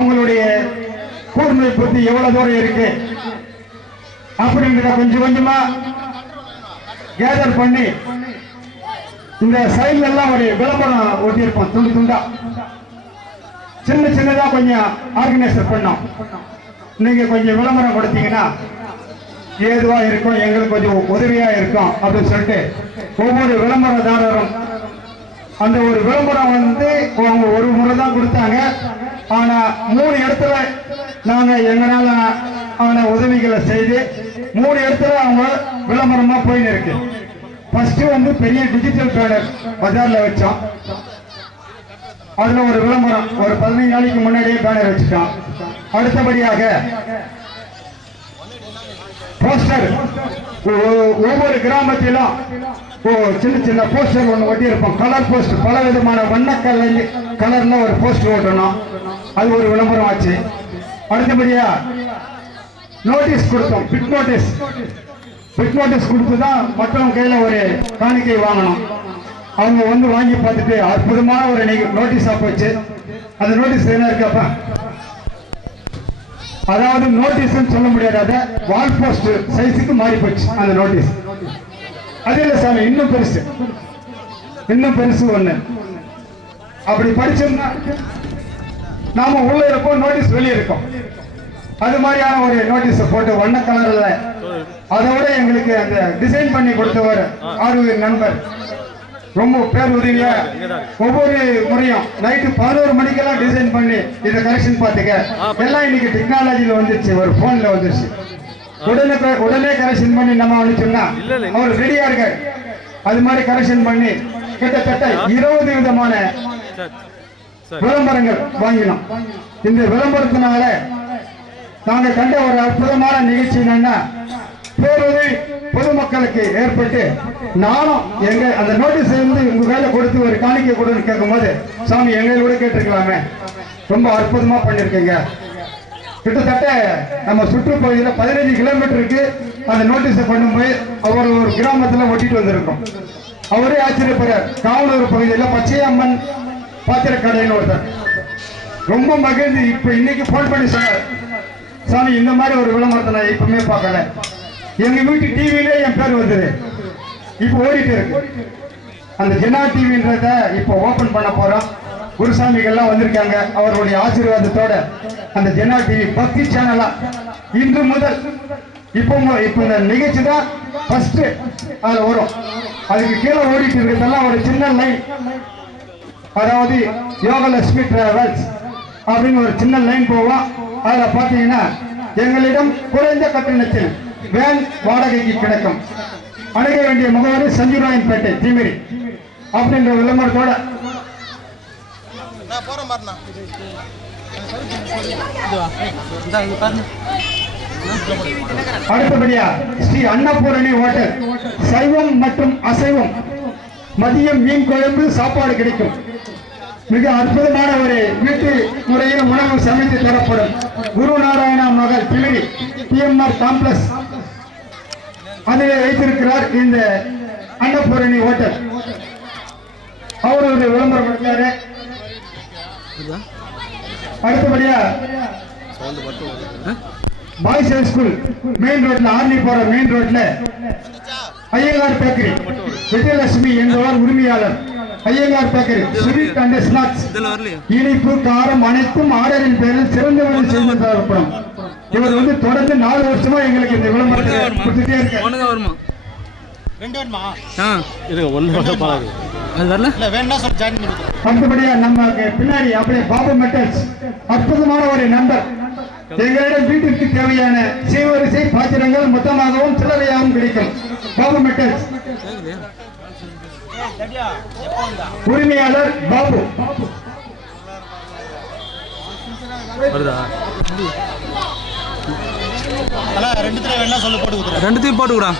உங்களுடைய கூர்மை புத்தி எவ்வளவு தூரம் இருக்கு? அப்படின்றத கொஞ்சம் கொஞ்சமா கேதர் பண்ணி இந்த சைட்ல எல்லாம் ஒரு விளம்பரம் ஓட்டியிருப்போம் துண்டு துண்டா. சின்ன சின்னதா கொஞ்சம் ஆர்கனைசர் பண்ணோம். நீங்க கொஞ்சம் விளம்பரம் கொடுத்தீங்கன்னா ஏதுவா இருக்கும் எங்களுக்கு கொஞ்சம் உதவியா இருக்கும் அப்படின்னு சொல்லிட்டு ஒவ்வொரு விளம்பரதாரரும் அந்த ஒரு விளம்பரம் வந்து அவங்க ஒரு முறை தான் கொடுத்தாங்க. ஆனா மூணு இடத்துல நாங்க எங்கனால ஆன உதவிகளை செய்து மூணு இடத்துல அவங்க விளம்பரமா போயின்னு இருக்கு. ஃபர்ஸ்ட் வந்து பெரிய டிஜிட்டல் பேனர் பஜார்ல வச்சோம் அதுல ஒரு விளம்பரம் ஒரு பதினைஞ்சு நாளைக்கு முன்னாடியே பேனர் வச்சுட்டோம் அடுத்தபடியாக போஸ்டர் ஒவ்வொரு கிராமத்திலும் ஓ, சின்ன சின்ன போஸ்டர் ஒன்று ஒட்டி இருப்போம் கலர் போஸ்டர் பல விதமான வண்ண கலர் கலர்ல ஒரு போஸ்டர் ஓட்டணும் அது ஒரு விளம்பரம் ஆச்சு அடுத்தபடியா நோட்டீஸ் கொடுத்தோம். பிட் நோட்டீஸ் பிட் நோட்டீஸ் கொடுத்து தான் மற்றவங்க கையில் ஒரு காணிக்கை வாங்கணும். அவங்க வந்து வாங்கி பார்த்துட்டு அற்புதமான ஒரு நோட்டீஸாக போச்சு. அந்த நோட்டீஸ் என்ன இருக்கப்ப அதாவது நோட்டீஸ் சொல்ல முடியாத. வால் போஸ்ட் சைஸுக்கு மாறி போச்சு அந்த நோட்டீஸ் அது இல்ல சாமி இன்னும் பெருசு. இன்னும் பெருசு ஒண்ணு. அப்படி படிச்சோம்னா நாம உள்ள இருப்போம் நோட்டீஸ் வெளியே இருக்கோம். அது மாதிரியான ஒரு நோட்டீஸ் போட்டு வண்ண கலர்ல அதோட எங்களுக்கு அந்த டிசைன் பண்ணி கொடுத்தவர் ஆர்வீர் நண்பர். ரொம்ப பேர் உதவியா ஒவ்வொரு முறையும் நைட்டு பதினோரு மணிக்கெல்லாம் டிசைன் பண்ணி இதை கரெக்ஷன் பார்த்துக்க. எல்லாம் இன்னைக்கு டெக்னாலஜில வந்துருச்சு ஒரு போன்ல வந்துருச்சு. உடனே உடனே கரெக்ஷன் பண்ணி நம்ம அனுப்பிச்சோம்னா அவர் ரெடியா இருக்காரு. அது மாதிரி கரெக்ஷன் பண்ணி கிட்டத்தட்ட இருபது விதமான விளம்பரங்கள் வாங்கினோம். இந்த விளம்பரத்தினால நாங்க கண்ட ஒரு அற்புதமான நிகழ்ச்சி என்னன்னா பேருதவி பொதுமக்களுக்கு ஏற்பட்டு நானும் எங்க அந்த நோட்டீஸ் வந்து உங்க கையில கொடுத்து ஒரு காணிக்கை கொடுன்னு கேட்கும்போது சாமி எங்களோட கேட்டிருக்கலாமே. ரொம்ப அற்புதமா பண்ணிருக்கீங்க. கிட்டத்தட்ட நம்ம சுற்றுப்பகுதியில் பதினஞ்சு கிலோமீட்டருக்கு அந்த நோட்டீஸை கொண்டு போய் அவர் ஒரு கிராமத்துல ஒட்டிட்டு வந்திருக்கோம். அவரே ஆச்சரியப்படுறார். காவலூர் பகுதியில் பச்சையம்மன் பாத்திரக்கடைன்னு ஒருத்தர். ரொம்ப மகிழ்ந்து இப்ப இன்னைக்கு போன் பண்ணி சொன்னார். சாமி இந்த மாதிரி ஒரு விளம்பரத்தை நான் எப்பவுமே பார்க்கல. எங்க வீட்டு டிவிலே என் பேர் வந்தது. இப்ப ஓடிட்டு இருக்கு. அந்த ஜெனா டிவின்றத இப்ப ஓபன் பண்ண போறோம். குருசாமிகள்லாம் வந்திருக்காங்க. அவர்களுடைய ஆசீர்வாதத்தோட அந்த ஜெனா டிவி பக்தி சேனலா இன்று முதல் இப்போ இப்போ இந்த நிகழ்ச்சி தான் ஃபர்ஸ்ட் அதுல வரும். அதுக்கு கீழே ஓடிட்டு இருக்கிறதெல்லாம் ஒரு சின்ன லைன் அதாவது யோகலட்சுமி டிராவல்ஸ் அப்படின்னு ஒரு சின்ன லைன் போவோம். அதுல பாத்தீங்கன்னா எங்களிடம் குறைந்த கட்டணத்தில் வேன் வாடகைக்கு கிடைக்கும். அணுக வேண்டிய முகவரி சஞ்சீவராயன்பேட்டை திமிரி. அப்படின்ற விளம்பரத்தோட பாருண்ணா அடுத்தபடியா ஸ்ரீ அன்னபூரணி ஹோட்டல். சைவம் மற்றும் அசைவம். மதியம் மீன் குழம்பு சாப்பாடு கிடைக்கும். மிக அற்புதமான ஒரு வீட்டு முறையில் உணவு சமைத்து தரப்படும். குரு நாராயணா மகள் பிமிரி பிஎம்ஆர் காம்ப்ளெக்ஸ் அதிலே வைத்திருக்கிறார் இந்த அன்னபூரணி ஹோட்டல். அவருடைய விளம்பரம் கொடுத்தாரு அடுத்தபடியா பாய்ஸ் ஹை ஸ்கூல் மெயின் ரோட்ல ஆர்னி போற மெயின் ரோட்ல ஐயங்கார் பேக்கரி விஜயலட்சுமி என்பவர் உரிமையாளர். Iyengar bakery sweet and snacks இனிப்பு காரம் அனைத்தும் ஆர்டரின் பேரில் சிறந்த வழி செய்து தரப்படும் இவர் வந்து தொடர்ந்து நாலு வருஷமா எங்களுக்கு இந்த விளம்பரத்தை கொடுத்துட்டே இருக்காரு. உனக்கு வருமா? ரெண்டு வேணுமா ஆ. இருங்க ஒன்று மட்டும் பாருங்க. அது வரல? இல்ல வேணும்னா சொல்லி ஜாயின் பண்ணிக்கிறேன் அடுத்தபடியா நமக்கு பின்னாடி அப்படியே பாபு மெட்டல்ஸ் அற்புதமான ஒரு நண்பர். எங்களிடம் வீட்டிற்கு தேவையான சீவரிசை பாத்திரங்கள் மொத்தமாகவும் சில்லறையாகவும் கிடைக்கும். பாபு மெட்டல்ஸ் உரிமையாளர் பாபு. வருதா? ரெண்டுத்தையும் போட்டுக்கூடா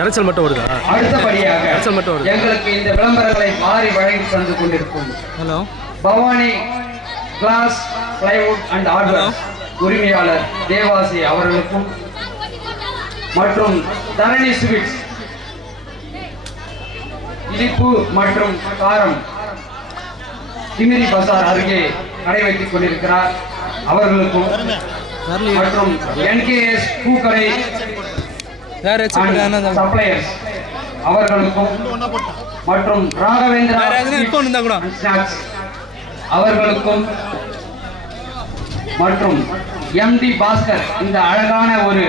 இறைச்சல் மட்டும் வருதா அடுத்தபடியாக இறைச்சல் மட்டும் வருது எங்களுக்கு இந்த விளம்பரங்களை மாறி வழங்கி தந்து கொண்டிருக்கும். Hello. Bhavani glass plywood and hardware உரிமையாளர் தேவாசி அவர்களுக்கும் மற்றும் தரணி ஸ்வீட்ஸ் இனிப்பு மற்றும் காரம் திமிரி பசார் அருகே கடை வைத்துக் கொண்டிருக்கிறார். அவர்களுக்கும் மற்றும் என்கேஎஸ் பூக்கடை சப்ளையர்ஸ் அவர்களுக்கும் மற்றும் ராகவேந்திரா அவர்களுக்கும் மற்றும் எம்டி பாஸ்கர் இந்த அழகான ஒரு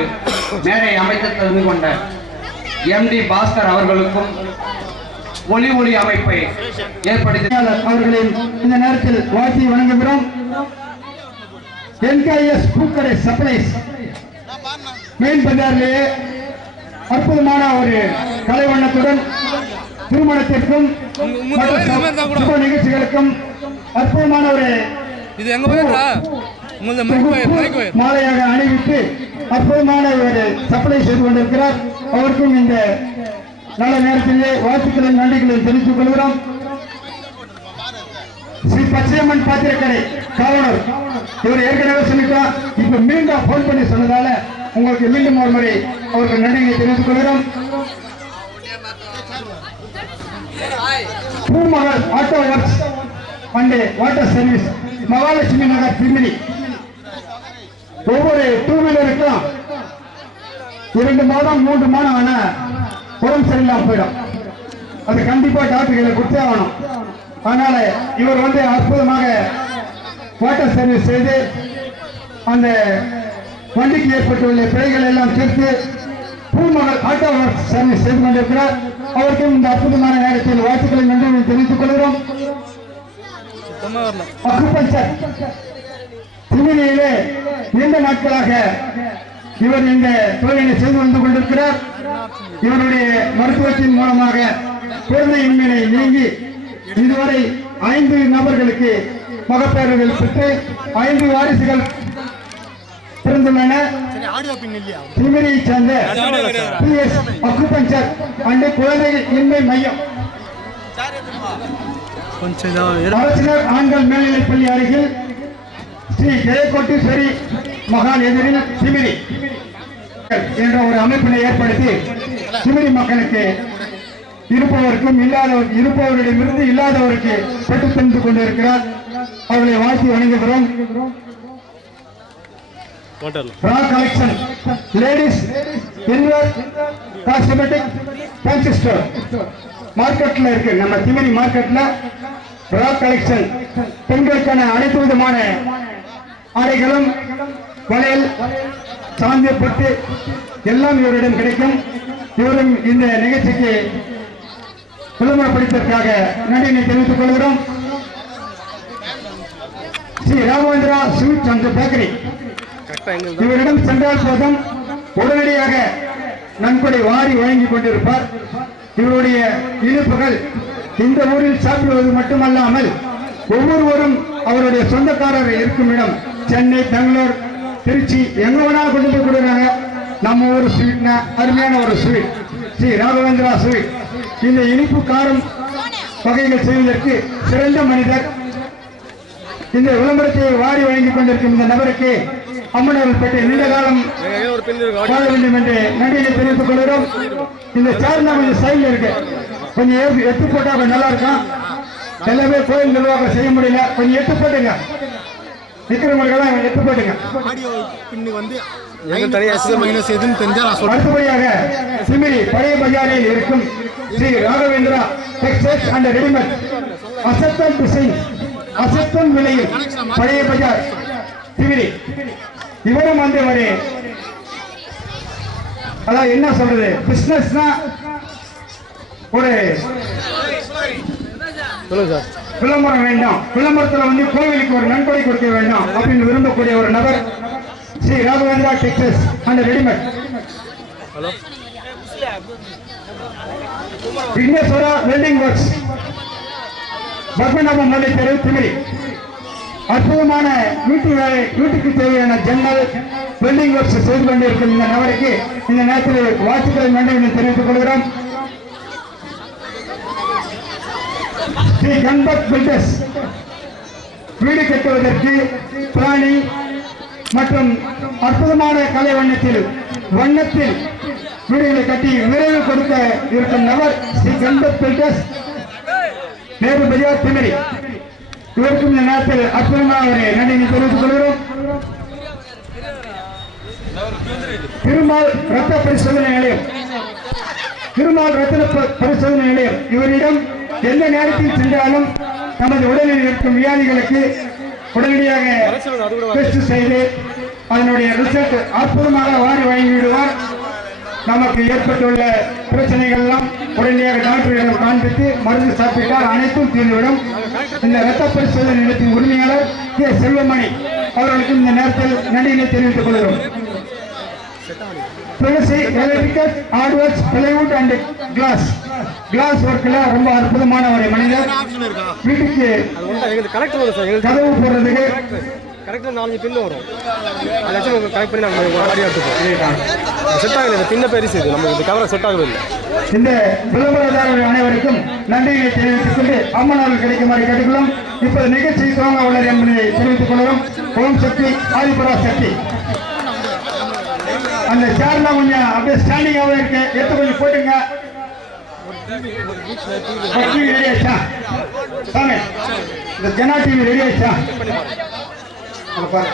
மேடை அமைத்து தந்து கொண்ட எம்டி பாஸ்கர் அவர்களுக்கும் ஒளி ஒளி அமைப்பை ஏற்படுத்தி அவர்களின் இந்த நேரத்தில் வாழ்த்தி வணங்குகிறோம். என்கேஎஸ் பூக்கடை சப்ளைஸ் மெயின் பஜாரிலேயே அற்புதமான ஒரு கலை வண்ணத்துடன் திருமணத்திற்கும். சுப நிகழ்ச்சிகளுக்கும் அற்புதமான ஒரு இது எங்க மாலையாக அணிவித்து அற்புதமான ஒரு சப்ளை செய்து கொண்டிருக்கிறார். அவருக்கும் இந்த நல்ல நேரத்திலே வாழ்த்துக்களையும் நன்றிகளையும் தெரிவித்துக் கொள்கிறோம். ஸ்ரீ பச்சையம்மன் பாத்திரக்கடை. காவலர் இவர் ஏற்கனவே சொல்லிட்டார். இப்ப மீண்டும் போன் பண்ணி சொன்னதால உங்களுக்கு மீண்டும் ஒரு முறை அவருக்கு நன்றியை தெரிவித்துக் கொள்கிறோம். Poomagal auto works and water service Mahalakshmi Nagar Timiri ஒவ்வொரு டூ வீலருக்கும் இரண்டு மாதம் மூன்று மாதம் ஆனா உடம்பு சரியில்லாம போயிடும். அது கண்டிப்பா டாக்டர்களை கொடுத்தே ஆகணும். அதனால இவர் வந்து அற்புதமாக வாட்டர் சர்வீஸ் செய்து அந்த வண்டிக்கு ஏற்பட்டுள்ள பிழைகள் எல்லாம் தீர்த்து பூமகள் ஆட்டோ ஒர்க் சர்வீஸ் செய்து கொண்டிருக்கிறார். அவருக்கும் இந்த அற்புதமான நேரத்தில் வாழ்த்துக்களை நன்றி தெரிவித்துக் கொள்கிறோம். சுத்தமா அக்குபஞ்சர் நீண்ட நாட்களாக இவர் இந்த தொழிலை செய்து வந்து கொண்டிருக்கிறார். இவருடைய மருத்துவத்தின் மூலமாக குழந்தையின்மையை நீங்கி இதுவரை ஐந்து நபர்களுக்கு மகப்பேறுகள் பெற்று ஐந்து வாரிசுகள் பிறந்துள்ளன. திமிரியை சேர்ந்த பி எஸ் அக்குபஞ்சர் அண்ட் குழந்தை இன்மை மையம். அரசினர் ஆண்கள் மேல்நிலைப்பள்ளி அருகில் ஸ்ரீ ஜெயகோட்டீஸ்வரி மகான் எதிரில் சிமிரி என்ற ஒரு அமைப்பினை ஏற்படுத்தி சிமிரி மக்களுக்கு இருப்பவருக்கும் இல்லாதவர் இருப்பவரிடமிருந்து இல்லாதவருக்கு பெற்றுத் தந்து கொண்டிருக்கிறார். அவர்களை வாழ்த்தி வணங்குகிறோம். மோட்டர்ல ரா collection ladies innerwear cosmetic fancy store மார்க்கெட்ல இருக்கு. நம்ம திமிரி மார்க்கெட்ல ரா கலெக்ஷன் பெண்களுக்கான அனைத்து விதமான ஆடைகளும் வளையல் சாந்திய பட்டு எல்லாம் இவரிடம் கிடைக்கும். இவரும் இந்த நிகழ்ச்சிக்கு விளம்பரப்படுத்ததற்காக நன்றியை தெரிவித்துக் கொள்கிறோம். Sri Ramendra sweet and bakery. இவரிடம் சென்றால் போதும் உடனடியாக நன்கொடை வாரி வழங்கிக் கொண்டிருப்பார். இவருடைய இனிப்புகள் இந்த ஊரில் சாப்பிடுவது மட்டுமல்லாமல் ஒவ்வொருவரும் அவருடைய சொந்தக்காரர் இருக்கும் இடம் சென்னை பெங்களூர் திருச்சி எங்க வேணாலும் கொண்டு போய் கொடுக்குறாங்க. நம்ம ஊர் ஸ்வீட்னா அருமையான ஒரு ஸ்வீட். ஸ்ரீ ராகவேந்திரா ஸ்வீட். இந்த இனிப்பு காரம் வகைகள் செய்வதற்கு சிறந்த மனிதர் இந்த விளம்பரத்தை வாரி வழங்கிக் கொண்டிருக்கும் இந்த நபருக்கு அம்மனவர்கள் பெற்ற நீண்ட காலம் வாழ வேண்டும் என்று நன்றியை தெரிவித்துக் கொள்கிறோம். இந்த சேர் தான் கொஞ்சம் சைடில் இருக்கு. கொஞ்சம் எத்து போட்டா கொஞ்சம் நல்லா இருக்கும் எல்லாமே கோயில் நிர்வாகம் செய்ய முடியல. கொஞ்சம் எட்டு போட்டுங்க. நிக்கிறவங்களுக்கெல்லாம் எட்டு போட்டுங்க. அடுத்தபடியாக சிமிரி பழைய பஜாரில் இருக்கும் Shri Raghavendra textiles and readymade அசத்தம் design அசத்தம் விலையில் பழைய பஜார். சிமிரி இவரும் வந்து ஒரு அதான் என்ன சொல்றது? பிசினஸ்னா ஒரு விளம்பரம் வேண்டாம். விளம்பரத்துல வந்து கோவிலுக்கு ஒரு நன்கொடை கொடுக்க வேண்டாம் அப்படின்னு விரும்பக்கூடிய ஒரு நபர் Shri Raghavendra textiles and readymade. Hello. Vigneshwara welding works. Padmanabham மலை தெரு திமிரி அற்புதமான வீட்டு வேலை வீட்டுக்கு தேவையான ஜன்னல் வெல்டிங் ஒர்க்ஸ் செய்து கொண்டிருக்கும் இந்த நபருக்கு இந்த நேரத்தில் வாழ்த்துக்களை நன்றிகளை தெரிவித்துக் கொள்கிறோம். ஸ்ரீ கண்பத் பில்டர்ஸ் வீடு கட்டுவதற்கு பிராணி மற்றும் அற்புதமான கலை வண்ணத்தில் வண்ணத்தில் வீடுகளை கட்டி விரைவில் கொடுக்க இருக்கும் நபர் ஸ்ரீ கண்பத் பில்டர்ஸ். நேரு பஜார் திமிரி இவருக்கும் இந்த நேரத்தில் அற்புதமாக ஒரு நன்றியை தெரிவித்துக் கொள்கிறோம். திருமால் ரத்த பரிசோதனை நிலையம். திருமால் ரத்தின பரிசோதனை நிலையம். இவரிடம் எந்த நேரத்தில் சென்றாலும் நமது உடலில் இருக்கும் வியாதிகளுக்கு உடனடியாக டெஸ்ட் செய்து அதனுடைய ரிசல்ட் அற்புதமாக வாரி வழங்கி விடுவார் நமக்கு ஏற்பட்டுள்ள பிரச்சனைகள் எல்லாம் உடனடியாக டாக்டரிடம் காண்பித்து மருந்து சாப்பிட்டால் அனைத்தும் தீர்ந்துவிடும். இந்த இரத்த பரிசோதனை நிலையத்தின் உரிமையாளர் கே. செல்வமணி அவர்களுக்கு இந்த நேரத்தில் நன்றியினை தெரிவித்துக் கொள்கிறோம். Tulasi electrical hardwares plywood and glass glass ஒர்க்கில் ரொம்ப அற்புதமான ஒரு மனிதர். வீட்டுக்கு கதவு போடுறதுக்கு கரெக்டாக நாலஞ்சு பின்னு வரும். அது லட்சம் கலெக்ட் பண்ணி நாங்கள் ஒரு எடுத்துப்போம். செட் ஆகல இந்த பின்ன பெருசு இது. நமக்கு இந்த கவரை செட் ஆகவே இல்லை இந்த விளம்பரதாரர்கள் அனைவருக்கும் நன்றியை தெரிவித்துக் கொண்டு அம்மனால் கிடைக்குமாறு கேட்டுக்கொள்ளும். இப்போது நிகழ்ச்சி துவங்க உள்ளது என்பதை தெரிவித்துக் கொள்ளும் ஓம் சக்தி ஆதிபுரா சக்தி. அந்த சேர்லாம் கொஞ்சம் அப்படியே ஸ்டாண்டிங்காகவே இருக்கு. எடுத்து கொஞ்சம் போட்டுங்க. ரெடி இந்த ஜனா டிவி ரெடி பாரு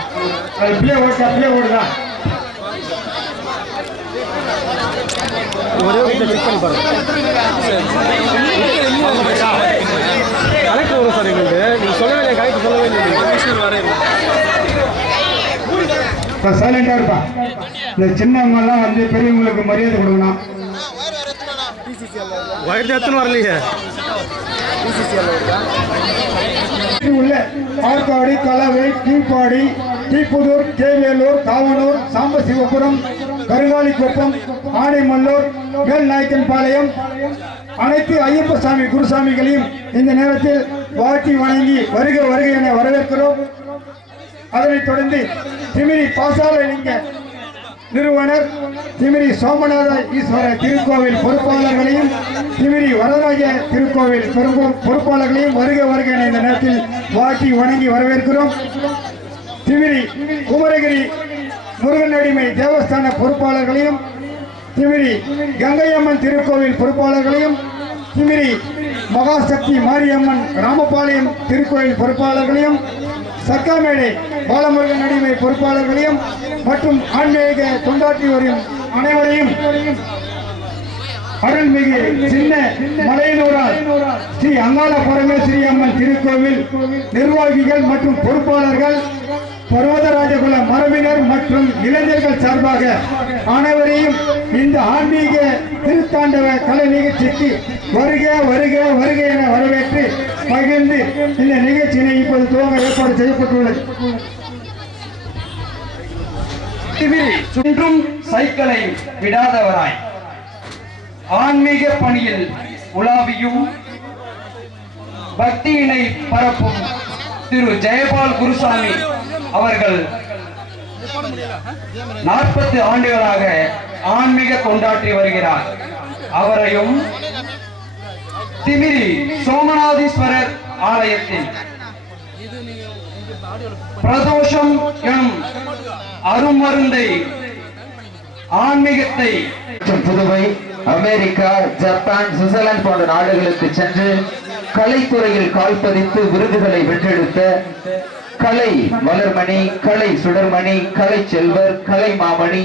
அது பிளே ஓடுதா பிளே ஓடுதா ஒரே வீட்டில் செக் பண்ணி பாருங்க. கலெக்டர் வரும் சார் எங்களுக்கு நீங்கள் சொல்லவே இல்லை கலெக்டர் சொல்லவே இல்லை இப்போ சைலண்டாக இருப்பா இந்த சின்னவங்கெல்லாம் வந்து பெரியவங்களுக்கு மரியாதை கொடுக்கணும் வயிறு எத்தனை வரலையே உள்ள ஆற்காடு கலவை கீழ்ப்பாடி தீப்புதூர் கேவேலூர் காவனூர் சாம்பசிவபுரம் கருங்காலிக்குப்பம் ஆனைமல்லூர் மேல்நாயக்கன்பாளையம். அனைத்து ஐயப்பசாமி குருசாமிகளையும் இந்த நேரத்தில் வாழ்த்தி வணங்கி வருக வருக என வரவேற்கிறோம். அதனைத் தொடர்ந்து திமிரி நீங்கள் நிறுவனர் திமிரி சோமநாத ஈஸ்வர திருக்கோவில் பொறுப்பாளர்களையும் திமிரி வரதராஜ திருக்கோவில் பொறுப்பாளர்களையும் வருக வருக என இந்த நேரத்தில் வாழ்த்தி வணங்கி வரவேற்கிறோம். திமிரி குமரகிரி முருகனடிமை தேவஸ்தான பொறுப்பாளர்களையும் திமிரி கங்கையம்மன் திருக்கோவில் பொறுப்பாளர்களையும் திமிரி மகாசக்தி மாரியம்மன் ராமபாளையம் திருக்கோயில் பொறுப்பாளர்களையும் சக்காமேடை பாலமுருகன் அடிமை பொறுப்பாளர்களையும் மற்றும் ஆன்மீக தொண்டாற்றி வரும் அனைவரையும் அருள்மிகு சின்ன மலையனூரால் ஸ்ரீ அங்காள பரமேஸ்வரி அம்மன் திருக்கோவில் நிர்வாகிகள் மற்றும் பொறுப்பாளர்கள் பர்வதராஜகுல மரபினர் மற்றும் இளைஞர்கள் சார்பாக அனைவரையும் இந்த ஆன்மீக திருத்தாண்டவ கலை நிகழ்ச்சிக்கு வருக வருக வருக என வரவேற்று பகிர்ந்து இந்த நிகழ்ச்சியினை இப்போது துவங்க ஏற்பாடு செய்யப்பட்டுள்ளது. சுற்றும் சைக்கிளை விடாதவராய் ஆன்மீக பணியில் உலாவியும் பக்தியினை பரப்பும் திரு ஜெயபால் குருசாமி அவர்கள் நாற்பது ஆண்டுகளாக ஆன்மீக கொண்டாற்றி வருகிறார். அவரையும் திமிரி சோமநாதீஸ்வரர் ஆலயத்தில் பிரதோஷம் எனும் அருமருந்தை ஆன்மீகத்தை புதுவை அமெரிக்கா ஜப்பான் சுவிட்சர்லாந்து போன்ற நாடுகளுக்கு சென்று கலைத்துறையில் கால்பதித்து விருதுகளை வென்றெடுத்த கலை வளர்மணி கலை சுடர்மணி கலை செல்வர் கலை மாமணி.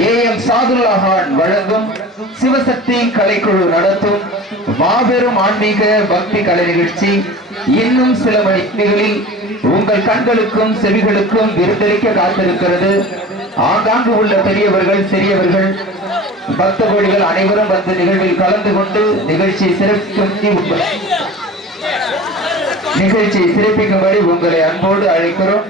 ஏ எம் சாதுல்லா கான் வழங்கும் சிவசக்தி கலைக்குழு நடத்தும் மாபெரும் ஆன்மீக பக்தி கலை நிகழ்ச்சி. இன்னும் சில மணிகளில் உங்கள் கண்களுக்கும் செவிகளுக்கும் விருந்தளிக்க காத்திருக்கிறது. ஆங்காங்கு உள்ள பெரியவர்கள் சிறியவர்கள் பக்த கோடிகள் அனைவரும் வந்து நிகழ்வில் கலந்து கொண்டு நிகழ்ச்சியை சிறப்பிக்கும் நிகழ்ச்சியை சிறப்பிக்கும்படி உங்களை அன்போடு அழைக்கிறோம்.